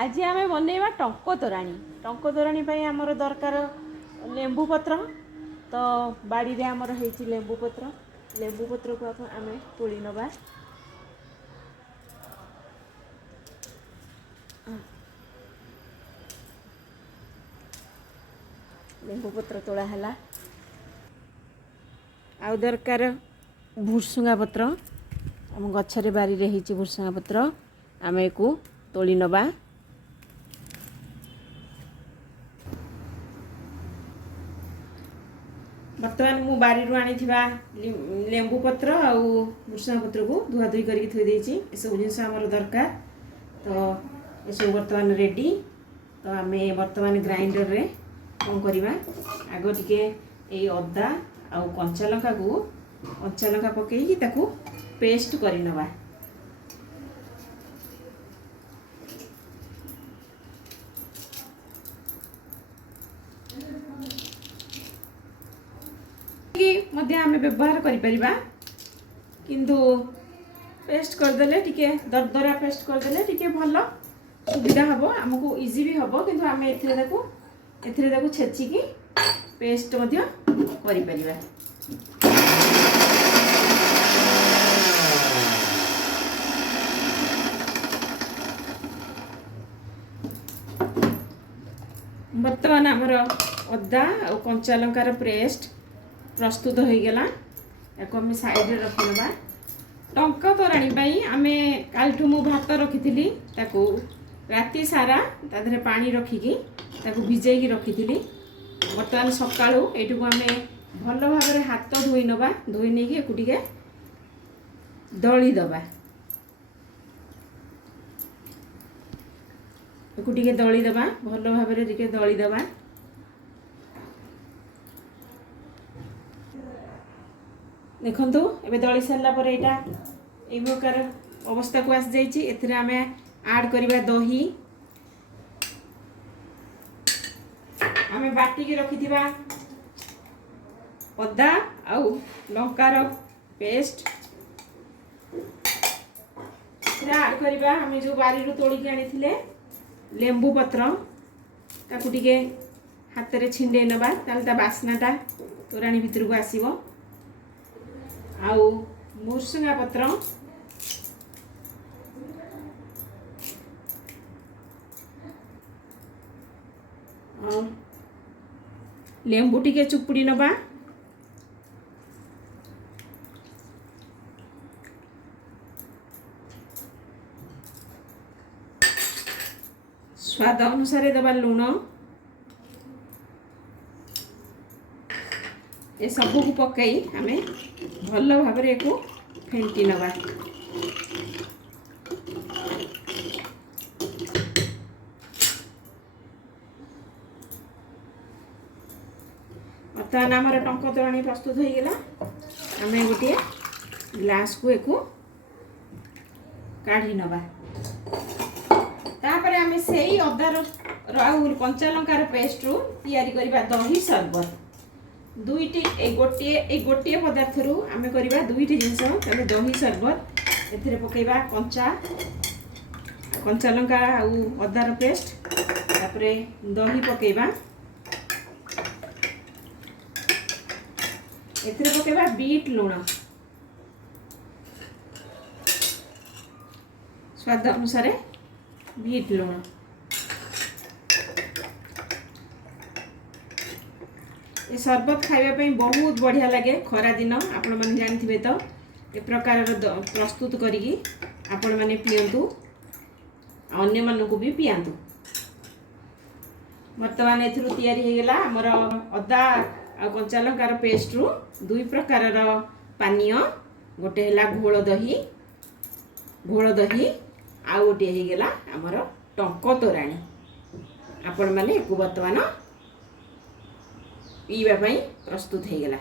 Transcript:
आज आम बनवा टंक तोराणी। टंक तोराणी आमर दरकार लेंबू पत्र। तो बाड़ी रे आमर होती लेंबू पत्र। लेंबू पत्र को आम तोड़ी नवा। लेंबू पत्र तोड़ा है। आउ दरकार भुर्सुंगा पत्र। आम गछरे बारी रे होती भुर्सुंगा पत्र। आम को तोड़ी नवा। बर्तमान मु बारी रू आनी लेंबू पत्र आउ भुर्सुंगा पत्र को धुआ धुई करके थोई देछि। ए सब जिनस हमर दरकार। तो ये सब बर्तमान रेडी। तो आम बर्तमान ग्राइंडर रे कौन करवा आग टिके ए अदा आउ कंचा लंका पकईकी ताकू पेस्ट करि नवा। मध्य आम व्यवहार करिपरिबा किंतु पेस्ट करदेले टिके दरदरा पेस्ट करदेले टिके भल सुविधा हबो। हमको इजी भी हबो किंतु आम एथिरे ताकू छेचिकी पेस्ट मध्य करिपरिबा। बर्तमान आमर अदा और कंचा लंकार पेस्ट प्रस्तुत हो गला। याको आम साइड रखिनबा। टंक तोराणी आम कालठू मु भात रखी ताकू राति सारा तादरे पानी रखिकी ताकू भिजेकी रखी। बर्तमान सकाळू एठू आम भल भाव में हाथ धोई नवा। धोई नहीं टिके दली दबा। टिके दली दबा भल भाव में टिके दली दबा। देखंतु एबे दली सारला पर एटा ए प्रकार अवस्था को आस जाइछि। एथिरे आमे ऐड करिबा दही। आमे बाटी के रखिथिबा अदा आउ लंकार पेस्ट ऐड करिबा। आमे जो बारी रो तोड़ी के आनिथिले लेंबू पत्र ताकू टिके हाथ रे छिंडे नबा। ताल ता बास्नाटा तोराणी भितर को आसीबो। आउ भुर्सुंगा पत्र लेंबू टिके चुपुड़ी नबा। स्वाद अनुसार दबा लुण। ये सब को पकई आमे भल भाव में को फेंटी नवा। बर्तमान आमर टंक तोराणी प्रस्तुत हो गला। आम गोटे ग्लास को एको काढ़ी नवा। तापर आम से अदार कंचा लंकार पेस्ट रू तैयारी करबा दही शरबत। दुईटी गोटे पदार्थ रू आम करबा दुईटी जिनस। तबे दही शरबत एथिरे पकेबा कंचा लंका आउ अदार पेस्ट। तापरे दही पकेबा। एथिरे पकेबा बीट लूण स्वाद अनुसार बीट लूण। ये शरबत खाइबा बहुत बढ़िया लगे। खरा दिन आपण माने जानथिबे तो ए प्रकार प्रस्तुत करिकी आपण माने पियंतु। अन्य मानकु को भी पियांतु। वर्तमान एथरु तैयारी हो गला हमर अदा आ कंचा लंकार पेस्ट रु दुई प्रकार पानीय। गोटे हला घोल दही आ गोटे हो गला हमर टंक तोराणी। आपण माने को वर्तमान पीवा प्रस्तुत हो गला।